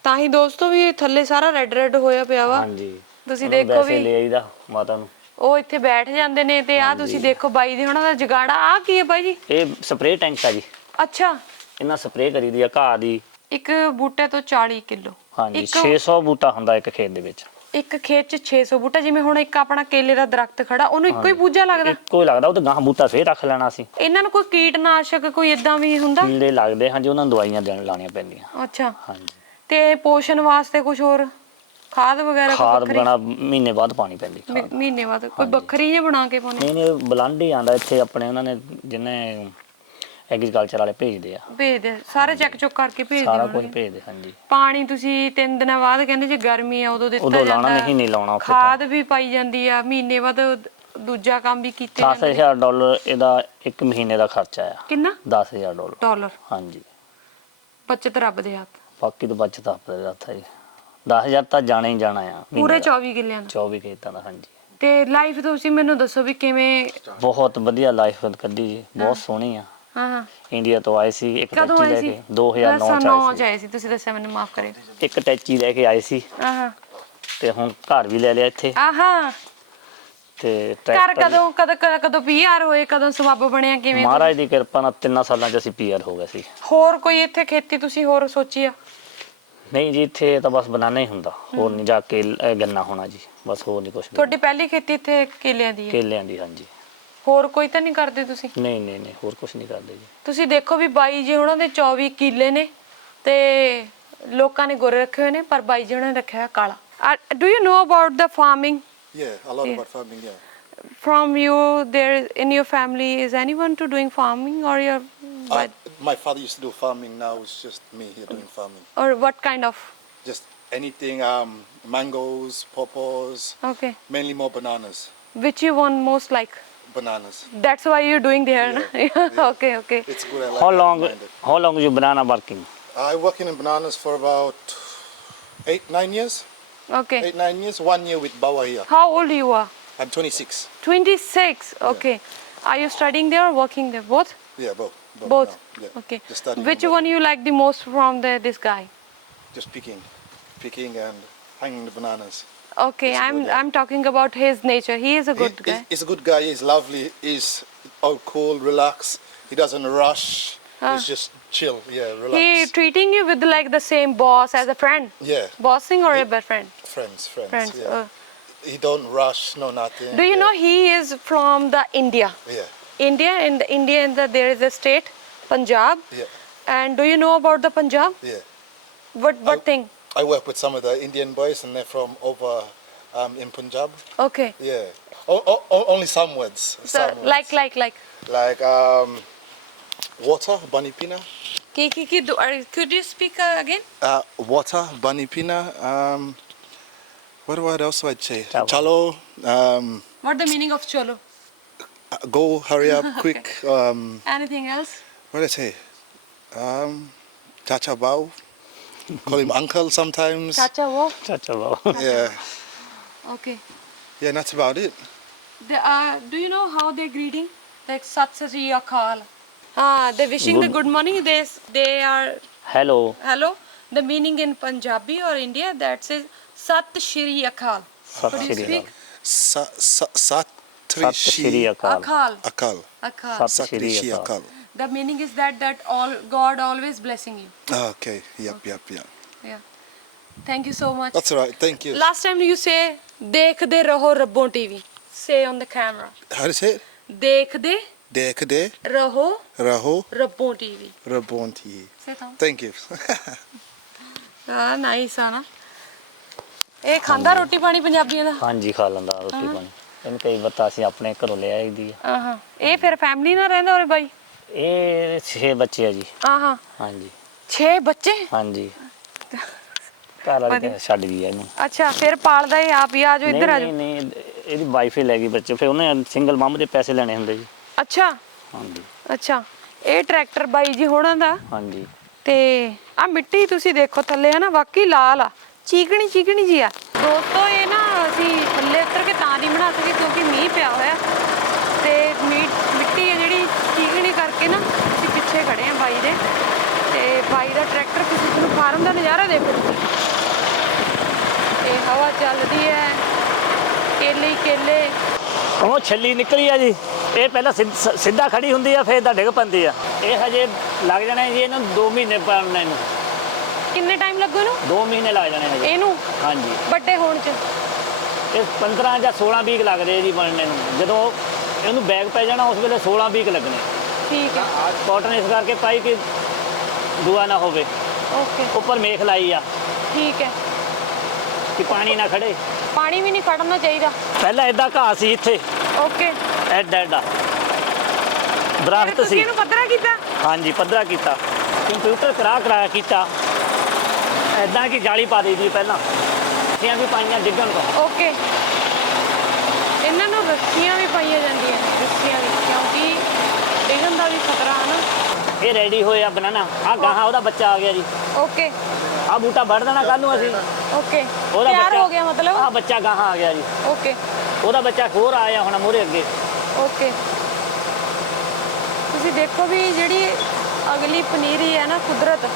ਤਾਂ ਹੀ ਦੋਸਤੋ ਵੀ ਇਹ ਥੱਲੇ ਸਾਰਾ ਰੈੱਡ ਰੈੱਡ ਹੋਇਆ ਪਿਆ ਵਾ। ਹਾਂਜੀ। ਤੁਸੀਂ ਉਹਨੂੰ ਦੇਖੋ ਵੈਸੇ ਵੀ ਲੈ ਆਈਦਾ ਮਾਤਾ ਨੂੰ। ਉਹ ਇੱਥੇ ਬੈਠ ਜਾਂਦੇ ਨੇ ਤੇ ਆ ਤੁਸੀਂ ਦੇਖੋ ਬਾਈ ਦੇ ਉਹਨਾਂ ਦਾ ਜਗਾੜਾ ਆ ਕੀ ਹੈ ਬਾਈ ਜੀ? ਇਹ ਸਪਰੇਅ ਟੈਂਕ ਆ ਜੀ। ਅੱਛਾ। ਇਹਨਾਂ ਸਪਰੇਅ ਕਰੀਦੀ ਆ ਘਾਹ ਦੀ। ਇੱਕ ਬੂਟੇ ਤੋਂ 40 ਕਿਲੋ। ਹਾਂਜੀ ਇੱਕ 600 ਬੂਟਾ ਹੁੰਦਾ ਇੱਕ ਖੇਤ ਦੇ ਵਿੱਚ। ਇੱਕ ਖੇਤ 'ਚ 600 ਬੂਟਾ ਜਿਵੇਂ ਹੁਣ ਇੱਕ ਆਪਣਾ ਕੇਲੇ ਦਾ ਦਰਖਤ ਖੜਾ ਉਹਨੂੰ ਇੱਕੋ ਹੀ ਪੂਜਾ ਲੱਗਦਾ? ਇੱਕੋ ਹੀ ਲੱਗਦਾ ਉਹ ਤਾਂ ਗਾਹ ਬੂਟਾ ਫੇਰ ਰੱਖ ਲੈਣਾ ਸੀ। ਇਹਨਾਂ ਨੂੰ ਕੋਈ ਕੀਟਨਾਸ਼ਕ ਕੋਈ ਇਦਾਂ ਵੀ ਹੁੰਦਾ? ਕੀੜੇ ਲੱਗਦੇ ਹਾਂਜੀ ਉਹਨਾਂ ਨੂੰ ਦਵਾਈਆਂ ਦੇਣ ਲਾਣੀਆਂ ਪੈਂਦੀਆਂ। ਅੱਛਾ। ਹਾਂਜੀ। ਤੇ ਪੋਸ਼ਣ ਵਾਸਤੇ ਕੁਝ ਹੋਰ? ਖਾਦ ਵਗੈਰਾ ਕੋਈ ਖਾਦ ਵੱਖਰੀ? ਬਣਾ ਮਹੀਨੇ ਬਾਅਦ ਪਾਣੀ ਪੈਂਦੀ ਖਾਦ। ਮਹੀ- ਮਹੀਨੇ ਬਾਅਦ? ਕੋਈ ਵੱਖਰੀ ਜਿਹਾ ਬਣਾ ਕੇ ਪਾਉਣੇ ਨਹੀਂ ਨਹੀਂ ਬਲੰਡ ਹੀ ਆਂਦਾ ਇੱਥੇ ਆਪਣੇ ਉਹਨਾਂ ਨੇ ਜਿਹਨੇ ਐਗਰੀਕਲਚਰ ਵਾਲੇ ਭੇਜਦੇ ਆ। ਭੇਜਦੇ ਸਾਰੇ ਚੈੱਕ ਚੁੱਕ ਕਰਕੇ ਭੇਜਦੇ ਸਾਰਾ। ਕੁਝ ਭੇਜਦੇ ਹਾਂਜੀ। ਪਾਣੀ ਤੁਸੀਂ ਤਿੰਨ ਦਿਨਾਂ ਬਾਅਦ ਕਹਿੰਦੇ ਜੇ ਗਰਮੀ ਆ ਉਦੋਂ ਦਿੱਤਾ ਉਦੋਂ ਜਾਂਦਾ ਲਾਉਣਾ ਨਹੀਂ, ਨਹੀਂ ਲਾਉਣਾ ਉੱਥੇ ਤਾਂ। ਖਾਦ ਵੀ ਪਾਈ ਜਾਂਦੀ ਆ ਮਹੀਨੇ ਬਾਅਦ ਦੂਜਾ ਕੰਮ ਵੀ ਕੀਤੇ ਜਾਂਦੇ 10000 ਡਾਲਰ ਇਹਦਾ ਇੱਕ ਮਹੀਨੇ ਦਾ ਖਰਚਾ ਆ। ਕਿੰਨਾ? 10000 ਡਾਲਰ। ਡਾਲਰ। ਹਾਂਜੀ। ਬਚਤ ਰੱਬ ਦੇ ਹੱਥ। ਬਾਕੀ ਤਾਂ ਬਚਤ ਆਪਦੇ ਹੱਥ ਹੈ 10000 ਤਾਂ ਜਾਣਾ ਹੀ ਜਾਣਾ ਆ ਮਹੀਨੇ ਪੂਰੇ ਦਾ। 24 ਕਿੱਲਿਆਂ ਦਾ? 24 ਖੇਤਾਂ ਦਾ ਹਾਂਜੀ। ਤੇ ਲਾਈਫ ਤੁਸੀਂ ਮੈਨੂੰ ਦੱਸੋ ਵੀ ਕਿਵੇਂ ਬਹੁਤ ਵਧੀਆ ਲਾਈਫ ਕੱਢੀ ਜੀ ਬਹੁਤ ਸੋਹਣੀ ਆ। ਹਾਂ ਹਾਂ। ਇੰਡੀਆ ਤੋਂ ਆਏ ਸੀ ਇੱਕ ਕਦੋਂ ਟੈਚੀ ਆਏ ਲੈ ਸੀ? ਕੇ 2009 ਚ 2009 ਆਏ ਚ ਆਏ ਸੀ ਤੁਸੀਂ ਦੱਸਿਆ ਮੈਨੂੰ ਮਾਫ ਕਰੇ ਸੀ ਇੱਕ ਟੈਚੀ ਲੈ ਕੇ ਆਏ ਸੀ। ਹਾਂ ਹਾਂ। ਤੇ ਹੁਣ ਘਰ ਵੀ ਲੈ ਲਿਆ ਇੱਥੇ। ਆਹਾ ਤੇ ਘਰ ਕਦੋਂ ਕਦੋਂ ਕਦੋਂ- ਕਦੋਂ ਪੀਆਰ ਹੋਏ ਕਦੋਂ ਸਬੱਬ ਬਣਿਆ ਕਿਵੇਂ ਮਹਾਰਾਜ ਦੀ ਕਿਰਪਾ ਨਾਲ ਤਿੰਨਾਂ ਸਾਲਾਂ ਚ ਅਸੀਂ ਪੀਆਰ ਹੋ ਗਏ ਸੀ। ਹੋਰ ਕੋਈ ਇੱਥੇ ਖੇਤੀ ਤੁਸੀਂ ਹੋਰ ਸੋਚੀ ਆ? ਨਹੀਂ ਜੀ ਇੱਥੇ ਤਾਂ ਬਸ ਬਨਾਨਾ ਹੀ ਹੁੰਦਾ। ਹੋਰ ਨਹੀਂ ਜਾ ਕੇ ਗੰਨਾ ਹੋਣਾ ਜੀ। ਬਸ ਹੋਰ ਨਹੀਂ ਕੁਝ ਤੁਹਾਡੀ ਪਹਿਲੀ ਖੇਤੀ ਇੱਥੇ ਕੇਲਿਆਂ ਦੀ ਹੈ? ਕੇਲਿਆਂ ਦੀ ਹਾਂਜੀ। ਹੋਰ ਕੋਈ ਤਾਂ ਨਹੀਂ ਕਰਦੇ ਤੁਸੀਂ? ਨਹੀਂ ਨਹੀਂ ਨਹੀਂ ਹੋਰ ਕੁਝ ਨਹੀਂ ਕਰਦੇ ਜੀ। ਤੁਸੀਂ ਦੇਖੋ ਵੀ ਬਾਈ ਜੀ ਉਹਨਾਂ ਦੇ 24 ਕਿੱਲੇ ਨੇ ਤੇ ਲੋਕਾਂ ਨੇ ਗੋਰੇ ਰੱਖੇ ਹੋਏ ਨੇ ਪਰ ਬਾਈ ਜੀ ਉਹਨਾਂ ਨੇ ਰੱਖਿਆ ਹੋਇਆ ਕਾਲਾ। Do you know about the farming Yeah, a lot about farming, yeah. from you there in your family is anyone to doing farming or your Uh, my father used to do farming, now it's just me here doing farming. or what kind of Just anything, um, mangoes, pawpaws, okay mainly more bananas. which you want most like Bananas. that's why you're doing there na? yeah. okay okay It's good, I like how it, I long don't mind it. how long you banana working I'm working in bananas for about eight, nine years. okay Eight, nine years. One year with Bawa here. how old you are I'm 26. 26 okay are you studying there or working there both Yeah, both. Both. both now, yeah. okay Just studying. which one you like the most from the this guy Just picking, picking and hanging the bananas. okay He's i'm good, yeah. i'm talking about his nature he is a good He- guy He's, he's a good guy. He's lovely. He's all cool, relaxed. He doesn't rush. He's just chill. Yeah, relax. he treating you with like the same boss as a friend yeah, bossing or a best friend friends, friends. friends Yeah. uh, he don't rush. No nothing. do you yeah. know he is from the india Yeah, india in the india in the there is a state punjab yeah, and do you know about the punjab yeah. what what I- thing I work with some of the Indian boys, and they're from over um, in Punjab. okay Yeah, o- o- o- only some words. so some words. like like like like um, water, bunny pina. ki, ki, ki, do, are, could you speak uh, again Uh, water, bunny pina. Um, what what else do I say? Chalo. Chalo. Um, what the meaning of cholo go, hurry up, quick. Um, Anything else? what did I say? Um, Chacha Bao. Call him uncle sometimes. Chacha walk? That's a Bow. Yeah, Okay. yeah, that's about it. They are, uh, do you know how they're greeting? Like Sat Sri Akal. Ah, they're wishing the good morning. They, they are Hello. hello. The meaning in Punjabi or India that says Sat Shri Akal. Sat Could you Shri speak? Sa- sa- Sat ਸਤਿ ਸ਼੍ਰੀ ਅਕਾਲ ਅਕਾਲ ਅਕਾਲ ਅਕਾਲ ਸਤਿ ਸ਼੍ਰੀ the meaning is that that all god always blessing you. Ah, okay. Yep okay. yep yep. Yeah. Thank you so much. That's right, thank you. Last time you say dekhde raho rabbon tv say on the camera. How to say it? Dekhde dekhde raho raho rabbon tv rabbon tv say thank, thank you. Ah nice ana ਇਹ ਖਾਂਦਾ ਰੋਟੀ ਪਾਣੀ ਪੰਜਾਬੀਆਂ ਦਾ ਹਾਂਜੀ ਖਾ ਲੈਂਦਾ ਰੋਟੀ ਪਾਣੀ ਇਹਨੂੰ ਕਈ ਵਾਰ ਅਸੀਂ ਆਪਣੇ ਘਰੋਂ ਲੈ ਆਈਦੀ ਆ। ਆਹਾਂ ਇਹ ਫਿਰ ਫੈਮਿਲੀ ਨਾਲ ਰਹਿੰਦਾ ਔਰ ਬਾਈ? ਇਹ 6 ਬੱਚੇ ਆ ਜੀ। ਆਹਾਂ। ਹਾਂਜੀ। 6 ਬੱਚੇ? ਹਾਂਜੀ। ਘਰ ਵਾਲੇ। ਤੇ ਛੱਡ ਗਈ ਆ ਇਹਨੂੰ। ਅੱਛਾ ਫਿਰ ਪਾਲਦਾ ਇਹ ਆਪ ਹੀ ਆ ਜਾਓ ਇੱਧਰ ਆ ਜਾਓ। ਨਹੀਂ ਨਹੀਂ, ਇਹਦੀ ਵਾਈਫ ਹੀ ਲੈ ਗਈ ਬੱਚੇ। ਫਿਰ ਉਹਨੇ ਸਿੰਗਲ ਮਮ ਦੇ ਪੈਸੇ ਲੈਣੇ ਹੁੰਦੇ ਜੀ। ਅੱਛਾ। ਹਾਂਜੀ। ਅੱਛਾ ਇਹ ਟਰੈਕਟਰ ਬਾਈ ਜੀ ਹੋਣਾ ਦਾ। ਹਾਂਜੀ। ਤੇ ਆ ਮਿੱਟੀ ਤੁਸੀਂ ਦੇਖੋ ਥੱਲੇ ਹੈ ਨਾ ਵਾਕਈ ਲਾਲ ਆ। ਚੀਕਣੀ ਚੀਕਣੀ ਜੀ ਆ ਦੋਸਤੋ ਇਹ ਨਾ ਅਸੀਂ ਥੱਲੇ ਉਤਰ ਕੇ ਤਾਂ ਨਹੀਂ ਬਣਾ ਸਕੇ ਕਿਉਂਕਿ ਮੀਂਹ ਪਿਆ ਹੋਇਆ ਤੇ ਮਿੱਟੀ ਹੈ ਜਿਹੜੀ ਚੀਕਣੀ ਕਰਕੇ ਨਾ ਅਸੀਂ ਪਿੱਛੇ ਖੜੇ ਆ ਬਾਈ ਦੇ ਤੇ ਬਾਈ ਦਾ ਟਰੈਕਟਰ ਤੁਸੀਂ ਤੁਹਾਨੂੰ ਫਾਰਮ ਦਾ ਨਜ਼ਾਰਾ ਦੇਖੋ ਇਹ ਹਵਾ ਚੱਲਦੀ ਹੈ ਕੇਲੇ ਕੇਲੇ। ਉਹ ਛੱਲੀ ਨਿਕਲੀ ਆ ਜੀ। ਇਹ ਪਹਿਲਾਂ ਸਿੱਧ- ਖੜੀ ਹੁੰਦੀ ਆ ਫਿਰ ਤਾਂ ਡਿੱਗ ਪੈਂਦੀ ਆ। ਇਹ ਹਜੇ ਲੱਗ ਜਾਣੇ ਜੀ ਇਹਨੂੰ 2 ਮਹੀਨੇ ਬਣਨੇ ਨੂੰ ਕਿੰਨੇ ਟਾਈਮ ਲੱਗੂ ਇਹਨੂੰ? 2 ਮਹੀਨੇ ਲੱਗ ਜਾਣੇ ਹਜੇ ਇਹਨੂੰ? ਹਾਂਜੀ। ਵੱਡੇ ਹੋਣ ਚ। ਇਹ 15 ਜਾਂ 16 ਵੀਕ ਲੱਗਦੇ ਜੀ ਬਣਨੇ ਨੂੰ। ਜਦੋਂ ਇਹਨੂੰ ਬੈਗ ਪੈ ਜਾਣਾ ਉਸ ਵੇਲੇ 16 ਵੀਕ ਲੱਗਣੇ। ਠੀਕ ਹੈ। ਕਾਟਨ ਇਸ ਕਰਕੇ ਪਾਈ ਕਿ ਦੂਆ ਨਾ ਹੋਵੇ। ਓਕੇ ਉੱਪਰ ਮੇਖ ਲਾਈ ਆ। ਠੀਕ ਹੈ। ਕਿ ਪਾਣੀ ਨਾ ਖੜੇ। ਪਾਣੀ ਵੀ ਨਹੀਂ ਖੜਨਾ ਚਾਹੀਦਾ। ਪਹਿਲਾਂ ਇਦਾਂ ਘਾਹ ਸੀ ਇੱਥੇ। ਓਕੇ ਐਡਾ ਐਡਾ। ਦਰਖਤ ਸੀ। ਇਹਨੂੰ ਪੱਧਰਾ ਕੀਤਾ? ਹਾਂਜੀ ਪੱਧਰਾ ਕੀਤਾ। ਕੰਪਿਊਟਰ ਕਰਾ ਕਰਾ ਕੀਤਾ। ਐਦਾਂ ਕਿ ਜਾਲੀ ਪਾ ਦੇਈ ਦੀ ਪਹਿਲਾਂ। ਰੱਸੀਆਂ ਵੀ ਪਾਈਆਂ ਡਿੱਗਣ ਤੋਂ। ਓਕੇ। ਇਹਨਾਂ ਨੂੰ ਰੱਸੀਆਂ ਵੀ ਪਾਈਆਂ ਜਾਂਦੀਆਂ ਰੱਸੀਆਂ ਵੀ ਕਿਉਂਕਿ ਡਿੱਗਣ ਦਾ ਵੀ ਖਤਰਾ ਹੈ ਨਾ ਇਹ ਰੈਡੀ ਹੋਇਆ ਬਨਾਨਾ ਆ ਗਾਹਾਂ ਉਹਦਾ ਬੱਚਾ ਆ ਗਿਆ ਜੀ। ਓਕੇ। ਆ ਬੂਟਾ ਵੱਢ ਦੇਣਾ ਕੱਲ ਨੂੰ ਅਸੀਂ। ਓਕੇ। ਉਹਦਾ ਤਿਆਰ ਬੱਚਾ ਹੋ ਗਿਆ ਮਤਲਬ? ਆ ਬੱਚਾ ਗਾਹਾਂ ਆ ਗਿਆ ਜੀ। ਓਕੇ। ਉਹਦਾ ਬੱਚਾ ਹੋਰ ਆਇਆ ਹੁਣ ਮੂਹਰੇ ਅੱਗੇ। ਓਕੇ। ਤੁਸੀਂ ਦੇਖੋ ਵੀ ਜਿਹੜੀ ਅਗਲੀ ਪਨੀਰੀ ਹੈ ਨਾ ਕੁਦਰਤ।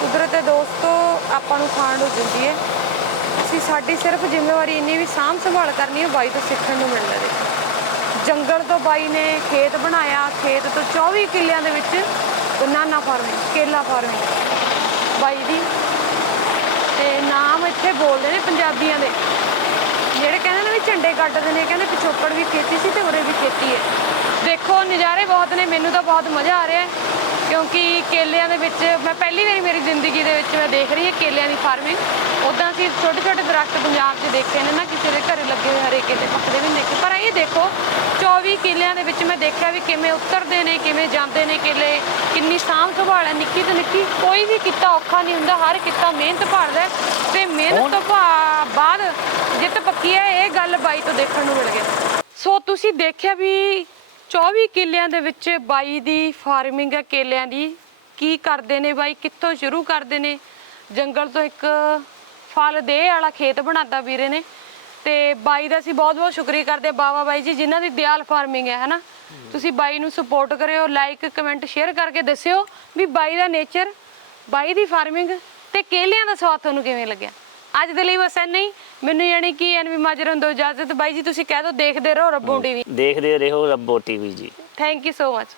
ਕੁਦਰਤ ਦੇ ਦੋਸਤੋ ਆਪਾਂ ਨੂੰ ਖਾਣ ਨੂੰ ਦਿੰਦੀ ਹੈ। ਅਸੀਂ ਸਾਡੀ ਸਿਰਫ ਜ਼ਿੰਮੇਵਾਰੀ ਇੰਨੀ ਵੀ ਸਾਂਭ ਸੰਭਾਲ ਕਰਨੀ ਹੈ, ਬਾਈ ਤੋਂ ਸਿੱਖਣ ਨੂੰ ਮਿਲਦਾ ਦੇਖੋ ਜੰਗਲ ਤੋਂ ਬਾਈ ਨੇ ਖੇਤ ਬਣਾਇਆ, ਖੇਤ ਤੋਂ 24 ਕਿੱਲਿਆਂ ਦੇ ਵਿੱਚ ਬਨਾਨਾ ਫਾਰਮਿੰਗ ਕੇਲਾ ਫਾਰਮਿੰਗ ਬਾਈ ਦੀ ਤੇ ਨਾਮ ਇੱਥੇ ਬੋਲਦੇ ਨੇ ਪੰਜਾਬੀਆਂ ਦੇ। ਜਿਹੜੇ ਕਹਿੰਦੇ ਨੇ ਵੀ ਝੰਡੇ ਕੱਟਦੇ ਨੇ, ਕਹਿੰਦੇ ਪਿਛੋਕੜ ਵੀ ਖੇਤੀ ਸੀ ਤੇ ਉਰੇ ਵੀ ਖੇਤੀ ਹੈ। ਦੇਖੋ, ਨਜ਼ਾਰੇ ਬਹੁਤ ਨੇ, ਮੈਨੂੰ ਤਾਂ ਬਹੁਤ ਮਜ਼ਾ ਆ ਰਿਹਾ ਹੈ। ਕਿਉਂਕਿ ਕੇਲਿਆਂ ਦੇ ਵਿੱਚ ਮੈਂ ਪਹਿਲੀ ਵਾਰੀ ਮੇਰੀ ਜ਼ਿੰਦਗੀ ਦੇ ਵਿੱਚ ਮੈਂ ਦੇਖ ਰਹੀ ਹਾਂ ਕੇਲਿਆਂ ਦੀ ਫਾਰਮਿੰਗ ਉਦਾਂ ਅਸੀਂ ਛੋਟੇ ਛੋਟੇ ਦਰਖਤ ਪੰਜਾਬ 'ਚ ਦੇਖੇ ਨੇ ਨਾ ਕਿਸੇ ਦੇ ਘਰੇ ਲੱਗੇ ਹੋਏ ਹਰੇ ਕੇਲੇ ਪੱਕਦੇ ਵੀ ਨਹੀਂ ਦੇਖੇ। ਪਰ ਇਹ ਦੇਖੋ 24 ਕਿੱਲਿਆਂ ਦੇ ਵਿੱਚ ਮੈਂ ਦੇਖਿਆ ਵੀ ਕਿਵੇਂ ਉਤਰਦੇ ਨੇ ਕਿਵੇਂ ਜਾਂਦੇ ਨੇ ਕੇਲੇ ਕਿੰਨੀ ਸਾਂਭ ਸੰਭਾਲ ਹੈ। ਨਿੱਕੀ ਤੋਂ ਨਿੱਕੀ ਕੋਈ ਵੀ ਕਿੱਤਾ ਔਖਾ ਨਹੀਂ ਹੁੰਦਾ ਹਰ ਕਿੱਤਾ ਮਿਹਨਤ ਭਾਲਦਾ ਤੇ ਮਿਹਨਤ ਤੋਂ ਬਾਅਦ ਜਿੱਤ ਪੱਕੀ ਹੈ ਇਹ ਗੱਲ ਬਾਈ ਤੋਂ ਦੇਖਣ ਨੂੰ ਮਿਲ ਗਿਆ। ਸੋ ਤੁਸੀਂ ਦੇਖਿਆ ਵੀ 24 ਕਿੱਲਿਆਂ ਦੇ ਵਿੱਚ ਬਾਈ ਦੀ ਫਾਰਮਿੰਗ ਹੈ ਕੇਲਿਆਂ ਦੀ। ਕੀ ਕਰਦੇ ਨੇ ਬਾਈ? ਕਿੱਥੋਂ ਸ਼ੁਰੂ ਕਰਦੇ ਨੇ? ਜੰਗਲ ਤੋਂ ਇੱਕ ਫਲ ਦੇ ਵਾਲਾ ਖੇਤ ਬਣਾਤਾ ਵੀਰੇ ਨੇ। ਤੇ ਬਾਈ ਦਾ ਅਸੀਂ ਬਹੁਤ ਬਹੁਤ ਸ਼ੁਕਰੀਆ ਕਰਦੇ ਹਾਂ ਬਾਵਾ ਬਾਈ ਜੀ, ਜਿਨ੍ਹਾਂ ਦੀ ਦਿਆਲ ਫਾਰਮਿੰਗ ਹੈ, ਹਨਾ? ਤੁਸੀਂ ਬਾਈ ਨੂੰ ਸਪੋਰਟ ਕਰਿਓ ਲਾਈਕ ਕਮੈਂਟ ਸ਼ੇਅਰ ਕਰਕੇ ਦੱਸਿਓ ਵੀ ਬਾਈ ਦਾ ਨੇਚਰ ਬਾਈ ਦੀ ਫਾਰਮਿੰਗ ਤੇ ਕੇਲਿਆਂ ਦਾ ਸਵਾਦ ਤੁਹਾਨੂੰ ਕਿਵੇਂ ਲੱਗਿਆ? ਅੱਜ ਦੇ ਲਈ ਬਸ ਇੰਨਾ ਹੀ। ਮੈਨੂੰ ਯਾਨੀ ਕਿ ਐਨਵੀ ਮਾਜਰਨ ਦੋ ਇਜਾਜ਼ਤ। ਬਾਈ ਜੀ ਤੁਸੀਂ ਕਹਿ ਦਿਓ ਦੇਖਦੇ ਰਹੋ ਰੱਬੋਂ ਟੀਵੀ ਦੇਖਦੇ ਰਹੋ Rabbo TV ji. Thank you so much